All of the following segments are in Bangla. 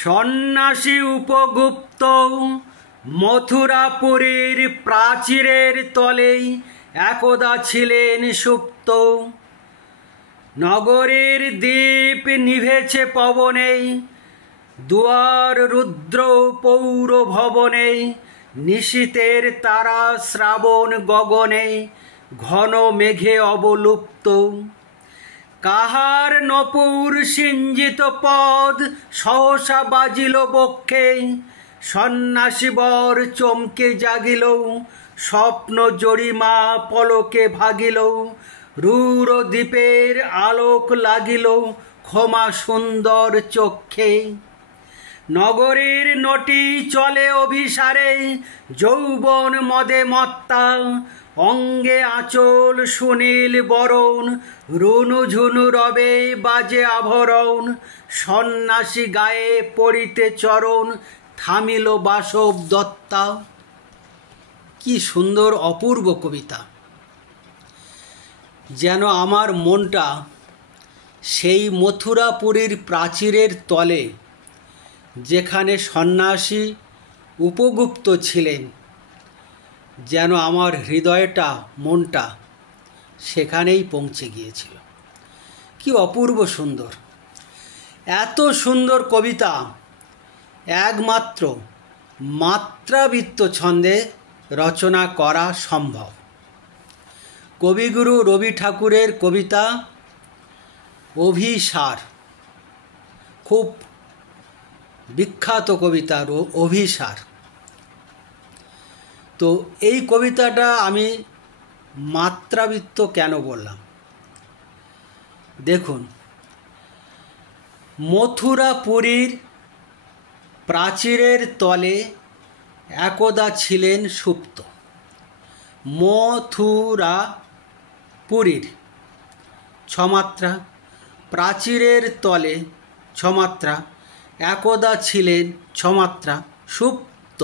সন্ন্যাসী উপগুপ্ত মথুরাপুরীর প্রাচীরের তলেই একদা ছিলেন সুপ্ত। নগরের দীপ নিভেছে পবনে, দুয়ার রুদ্র পৌর ভবনে, নিশীথের তারা শ্রাবণ গগনে, ঘন মেঘে অবলুপ্ত। কাহার নপুর সিঞ্জিত পদ সহসা বাজিল বক্ষে, সন্ন্যাসী বর চমকে জাগিল, স্বপ্ন জরিমা পলকে ভাগিল, রূঢ় দ্বীপের আলোক লাগিল ক্ষমা সুন্দর চক্ষে। নগরীর নটি চলে অভিসারে, যৌবন মদে মত্তা, অঙ্গে আঁচল সুনীল বরণ, রুনু ঝুনু রবে বাজে আভরণ, সন্ন্যাসী গায়ে পড়িতে চরণ, থামিল বাসব দত্তা। কি সুন্দর অপূর্ব কবিতা! যেন আমার মনটা সেই মথুরাপুরীর প্রাচীরের তলে, যেখানে সন্ন্যাসী উপগুপ্ত ছিলেন, যেন আমার হৃদয়টা মনটা সেখানেই পৌঁছে গিয়েছিল। কি অপূর্ব সুন্দর! এত সুন্দর কবিতা একমাত্র মাত্রাবৃত্ত ছন্দে রচনা করা সম্ভব। কবিগুরু রবি ঠাকুরের কবিতা অভিসার, খুব বিখ্যাত কবিতা অভিসার। তো এই কবিতাটা আমি মাত্রাবৃত্ত কেন বললাম? দেখুন, মথুরাপুরীর প্রাচীরের তলে একদা ছিলেন সুপ্ত। মথুরাপুরীর ছমাত্রা, প্রাচীরের তলে ছমাত্রা, একদা ছিলেন ছমাত্রা, সুপ্ত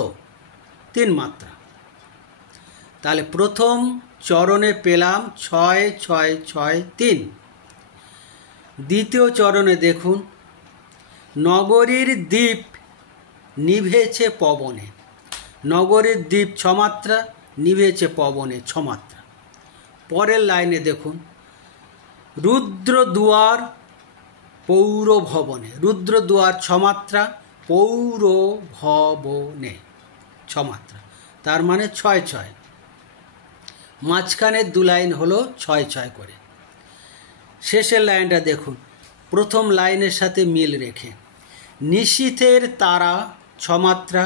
তিন মাত্রা। তাহলে প্রথম চরণে পেলাম 6 6 6 3। দ্বিতীয় চরণে দেখুন, নগরীর দ্বীপ নিভেছে পবনে। নগরীর দ্বীপ ছমাত্রা, নিভেছে পবনে ছমাত্রা। পরের লাইনে দেখুন, রুদ্র দুয়ার পৌর ভবনে। রুদ্র দুয়ার ছমাত্রা, পৌর ভবনে ছমাত্রা, তার মানে 6 6। মাঝখানের দু লাইন হলো 6 6 করে। শেষের লাইনটা দেখুন, প্রথম লাইনের সাথে মিল রেখে, নিশীথের তারা ছমাত্রা,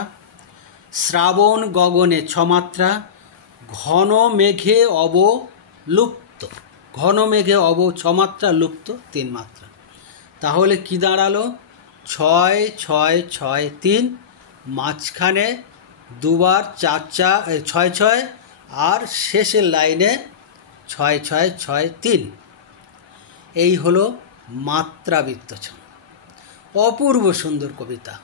শ্রাবণ গগনে ছমাত্রা, ঘন মেঘে অবলুপ্ত। ঘন মেঘে ছমাত্রা, লুপ্ত 3 মাত্রা। তাহলে কি দাঁড়ালো? 6 6 6 3, মাঝখানে দুবার 4 4 6 6, আর শেষের লাইনে 6 6 6 3। এই হলো মাত্রাবৃত্ত ছন্দ। অপূর্ব সুন্দর কবিতা।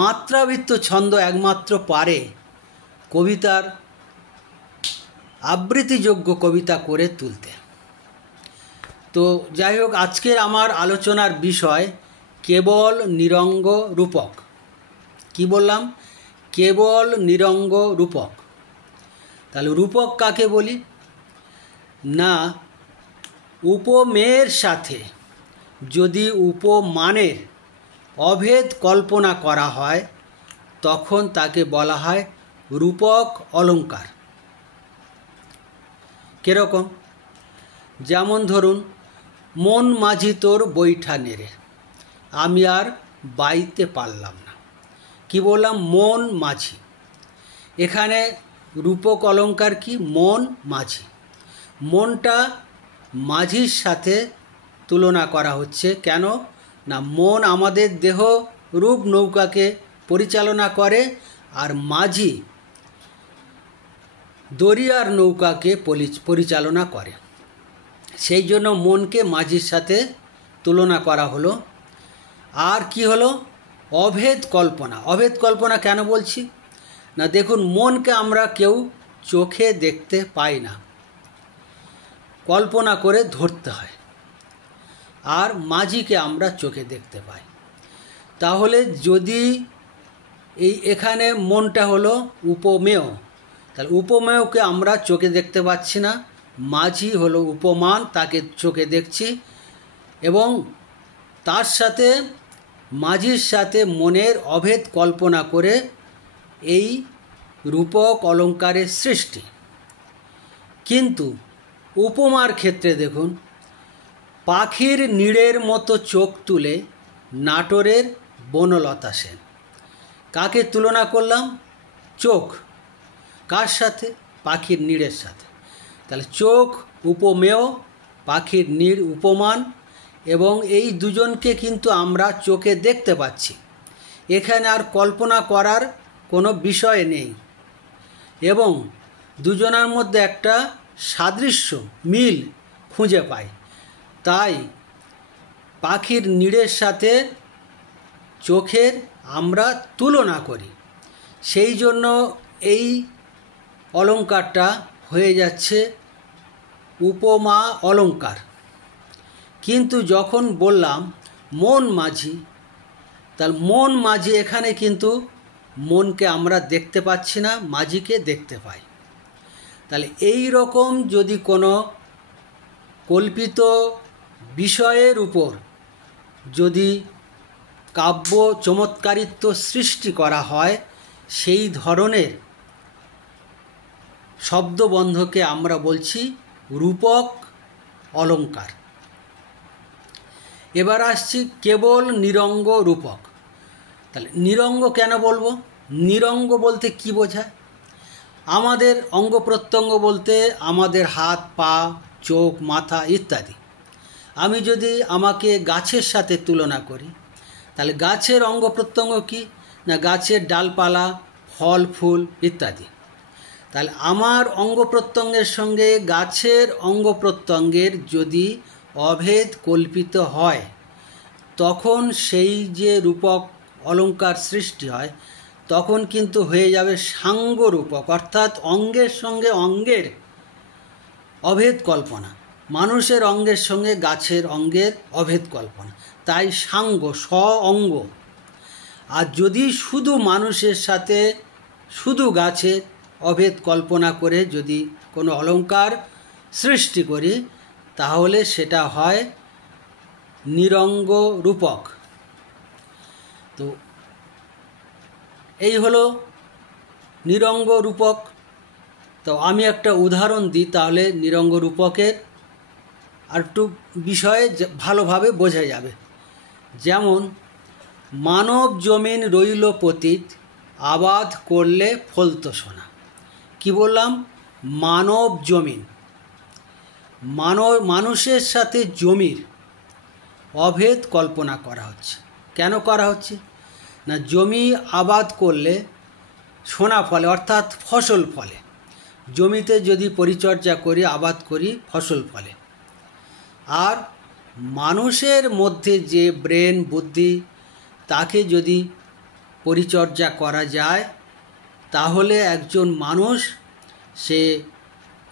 মাত্রাবৃত্ত ছন্দ একমাত্র পারে কবিতার আবৃত্তিযোগ্য কবিতা করে তুলতে। তো যাই হোক, আজকের আমার আলোচনার বিষয় কেবল নিরঙ্গ রূপক। কি বললাম? কেবল নিরঙ্গ রূপক। তাহলে রূপক কাকে বলি? না, উপমেয়ের সাথে যদি উপমানের অভেদ কল্পনা করা হয়, তখন তাকে বলা হয় রূপক অলঙ্কার। কিরকম? যেমন ধরুন, মন মাঝি তোর বৈঠা নেড়ে, আমি আর বাইতে পারলাম না। কি বললাম? মন মাঝি। এখানে রূপক অলঙ্কার কি? মন মাঝি। মনটা মাঝির সাথে তুলনা করা হচ্ছে। কেন না, মন আমাদের দেহ রূপ নৌকাকে পরিচালনা করে, আর মাঝি দরিয়ার নৌকাকে পরিচালনা করে। সেই জন্য মনকে মাঝির সাথে তুলনা করা হলো। আর কি হলো? অভেদ কল্পনা। অভেদ কল্পনা কেন বলছি? না, দেখুন, মনকে আমরা কেউ চোখে দেখতে পাই না, কল্পনা করে ধরতে হয়। আর মাঝিকে আমরা চোখে দেখতে পাই। তাহলে যদি এখানে মনটা হলো উপমেয়, তাহলে উপমেয়কে আমরা চোখে দেখতে পাচ্ছি না, মাঝি হলো উপমান, তাকে চোখে দেখছি, এবং তার সাথে মাঝির সাথে মনের অভেদ কল্পনা করে এই রূপক অলঙ্কারের সৃষ্টি। কিন্তু উপমার ক্ষেত্রে দেখুন, পাখির নীড়ের মতো চোখ তুলে নাটোরের বনলতা সেন। কাকে তুলনা করলাম? চোখ। কার সাথে? পাখির নীড়ের সাথে। তাহলে চোখ উপমেয়, পাখির নীড় উপমান, এবং এই দুজনকে কিন্তু আমরা চোখে দেখতে পাচ্ছি। এখানে আর কল্পনা করার কোনো বিষয় নেই, এবং দুজনের মধ্যে একটা সাদৃশ্য মিল খুঁজে পাই। তাই পাখির নীড়ের সাথে চোখের আমরা তুলনা করি, সেই জন্য এই অলঙ্কারটা হয়ে যাচ্ছে উপমা অলঙ্কার। কিন্তু যখন বললাম মন মাঝি, তাহলে মন মাঝি, এখানে কিন্তু মনকে আমরা দেখতে পাচ্ছি না, মাঝিকে দেখতে পাই। তাহলে এই রকম যদি কোনো কল্পিত বিষয়ের উপর যদি কাব্য চমৎকারিত্ব সৃষ্টি করা হয়, সেই ধরনের শব্দবন্ধকে আমরা বলছি রূপক অলঙ্কার। এবার আসছি কেবল নিরঙ্গ রূপক। তাহলে নিরঙ্গ কেন বলবো? নিরঙ্গ বলতে কি বোঝায়? আমাদের অঙ্গ প্রত্যঙ্গ বলতে আমাদের হাত, পা, চোখ, মাথা ইত্যাদি। আমি যদি আমাকে গাছের সাথে তুলনা করি, তাহলে গাছের অঙ্গ প্রত্যঙ্গ কি না? গাছের ডালপালা, ফল, ফুল ইত্যাদি। তাহলে আমার অঙ্গ প্রত্যঙ্গের সঙ্গে গাছের অঙ্গ প্রত্যঙ্গের যদি অভেদ কল্পিত হয়, তখন সেই যে রূপক অলঙ্কার সৃষ্টি হয়, তখন কিন্তু হয়ে যাবে সাঙ্গ রূপক, অর্থাৎ অঙ্গের সঙ্গে অঙ্গের অভেদ কল্পনা, মানুষের অঙ্গের সঙ্গে গাছের অঙ্গের অভেদ কল্পনা, তাই সাঙ্গ, স্ব অঙ্গ। আর যদি শুধু মানুষের সাথে শুধু গাছের অভেদ কল্পনা করে যদি কোনো অলঙ্কার সৃষ্টি করি, তাহলে সেটা হয় নিরঙ্গ রূপক। তো এই হলো নিরঙ্গ রূপক। তো আমি একটা উদাহরণ দিই, তাহলে নিরঙ্গ রূপকের আর একটু বিষয়ে ভালোভাবে বোঝা যাবে। যেমন মানব জমিন রইল পতিত, আবাদ করলে ফলতো সোনা। কি বললাম? মানব জমিন, মানুষের সাথে জমির অভেদ কল্পনা করা হচ্ছে। কেন করা হচ্ছে না? জমি আবাদ করলে সোনা ফলে, অর্থাৎ ফসল ফলে। জমিতে যদি পরিচর্যা করি, আবাদ করি, ফসল ফলে। আর মানুষের মধ্যে যে ব্রেন, বুদ্ধি, তাকে যদি পরিচর্যা করা যায়, তাহলে একজন মানুষ সে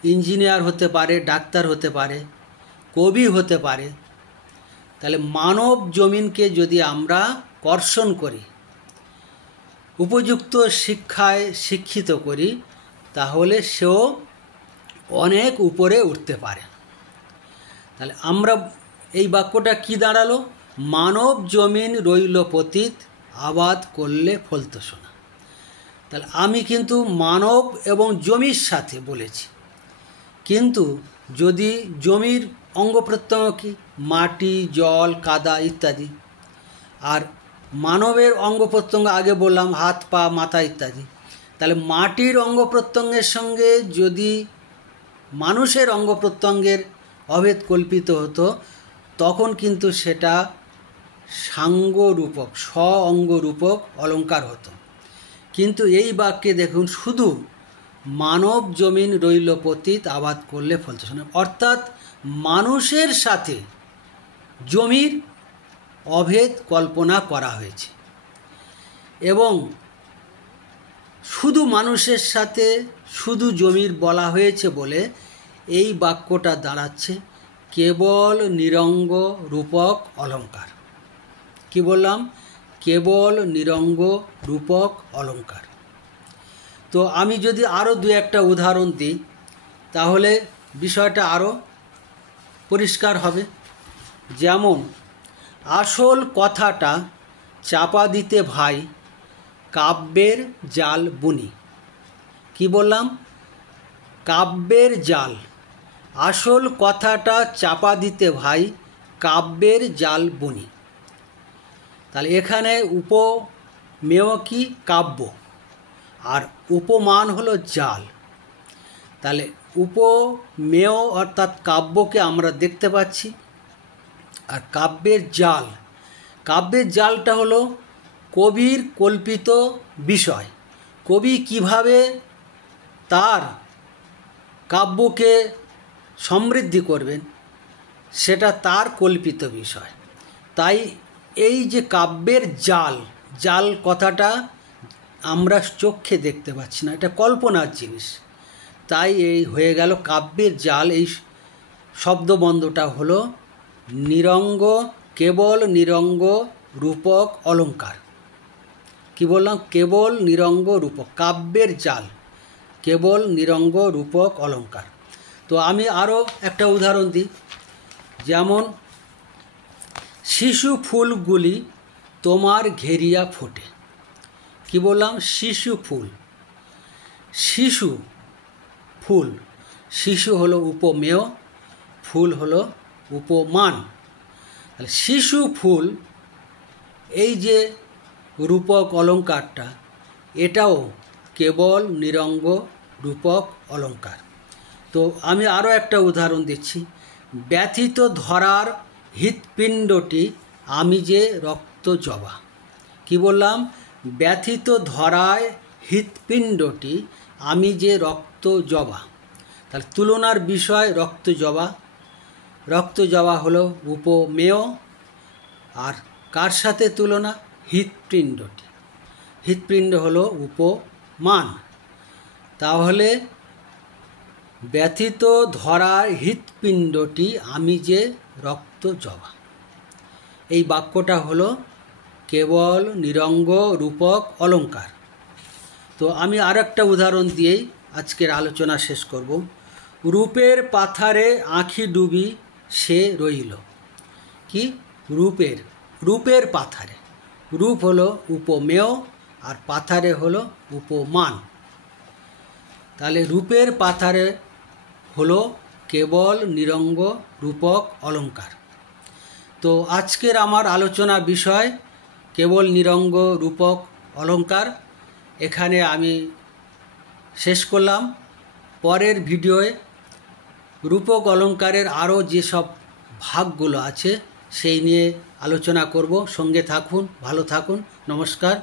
ইঞ্জিনিয়ার হতে পারে, ডাক্তার হতে পারে, কবি হতে পারে। তাহলে মানব জমিনকে যদি আমরা কর্ষণ করি, উপযুক্ত শিক্ষায় শিক্ষিত করি, তাহলে সেও অনেক উপরে উঠতে পারে। তাহলে আমরা এই বাক্যটা কি দাঁড়ালো? মানব জমিন রইল পতিত, আবাদ করলে ফলতো সোনা। তাহলে আমি কিন্তু মানব এবং জমির সাথে বলেছি, কিন্তু যদি জমির অঙ্গ প্রত্যঙ্গ কি? মাটি, জল, কাদা ইত্যাদি। আর মানবের অঙ্গ প্রত্যঙ্গ আগে বললাম হাত, পা, মাথা ইত্যাদি। তাহলে মাটির অঙ্গ প্রত্যঙ্গের সঙ্গে যদি মানুষের অঙ্গ প্রত্যঙ্গের অভেদ কল্পিত হতো, তখন কিন্তু সেটা সাঙ্গরূপক, স্ব অঙ্গরূপক অলঙ্কার হতো। কিন্তু এই বাক্যে দেখুন, শুধু মানব জমিন রইল পতিত, আবাদ করলে ফলতো সোনা, অর্থাৎ মানুষের সাথে জমির অভেদ কল্পনা করা হয়েছে। এবং শুধু মানুষের সাথে শুধু জমির বলা হয়েছে বলে এই বাক্যটা দাঁড়াচ্ছে কেবল নিরঙ্গ রূপক অলঙ্কার। কি বললাম? কেবল নিরঙ্গ রূপক অলঙ্কার। তো আমি যদি আরও দু একটা উদাহরণ দিই তাহলে বিষয়টা আরও পরিষ্কার হবে। যেমন আসল কথাটা চাপা দিতে ভাই কাব্যের জাল বুনি। কি বললাম? কাব্যের জাল। আসল কথাটা চাপা দিতে ভাই কাব্যের জাল বুনি। তাহলে এখানে উপমেয় কি? কাব্য, আর উপমান হলো জাল। তাহলে উপমেয় অর্থাৎ কাব্যকে আমরা দেখতে পাচ্ছি, আর কাব্যের জাল, কাব্যের জালটা হলো কবির কল্পিত বিষয়। কবি কিভাবে তার কাব্যকে সমৃদ্ধি করবেন সেটা তার কল্পিত বিষয়। তাই এই যে কাব্যের জাল, জাল কথাটা আমরা চোখে দেখতে পাচ্ছি না, এটা কল্পনার জিনিস। তাই এই হয়ে গেল কাব্যের জাল। এই শব্দবন্ধটা হলো নিরঙ্গ, কেবল নিরঙ্গ রূপক অলঙ্কার। কি বললাম? কেবল নিরঙ্গ রূপক, কাব্যের জাল, কেবল নিরঙ্গ রূপক অলঙ্কার। তো আমি আরও একটা উদাহরণ দিই। যেমন শিশু ফুলগুলি তোমার ঘেরিয়া ফোটে। কি বললাম? শিশু ফুল, শিশু ফুল। শিশু হলো উপমেয়, ফুল হলো উপমান। শিশু ফুল, এই যে রূপক অলঙ্কারটা, এটাও কেবল নিরঙ্গ রূপক অলঙ্কার। তো আমি আরও একটা উদাহরণ দিচ্ছি। ব্যথিত ধরার হৃৎপিণ্ডটি আমি যে রক্ত জবা। কি বললাম? ব্যথিত ধরায় হৃৎপিণ্ডটি আমি যে রক্ত জবা। তাহলে তুলনার বিষয় রক্ত জবা। রক্ত জবা হলো উপমেয়, আর কার সাথে তুলনা? হৃৎপিণ্ডটি। হৃৎপিণ্ড হলো উপমান। তাহলে ব্যথিত ধরার হৃৎপিণ্ডটি আমি যে রক্ত জবা, এই বাক্যটা হলো কেবল নিরঙ্গ রূপক অলঙ্কার। তো আমি আর একটা উদাহরণ দিয়েই আজকের আলোচনা শেষ করব। রূপের পাথারে আঁখি ডুবি সে রইল। কি? রূপের, রূপের পাথারে। রূপ হলো উপমেয় আর পাথারে হলো উপমান। তাহলে রূপের পাথারে হলো কেবল নিরঙ্গ রূপক অলঙ্কার। তো আজকের আমার আলোচনা বিষয় কেবল নিরঙ্গ রূপক অলঙ্কার। এখানে আমি শেষ করলাম। পরের ভিডিওয়ে রূপক অলঙ্কারের আরও যেসব ভাগগুলো আছে সেই নিয়ে আলোচনা করব। সঙ্গে থাকুন, ভালো থাকুন। নমস্কার।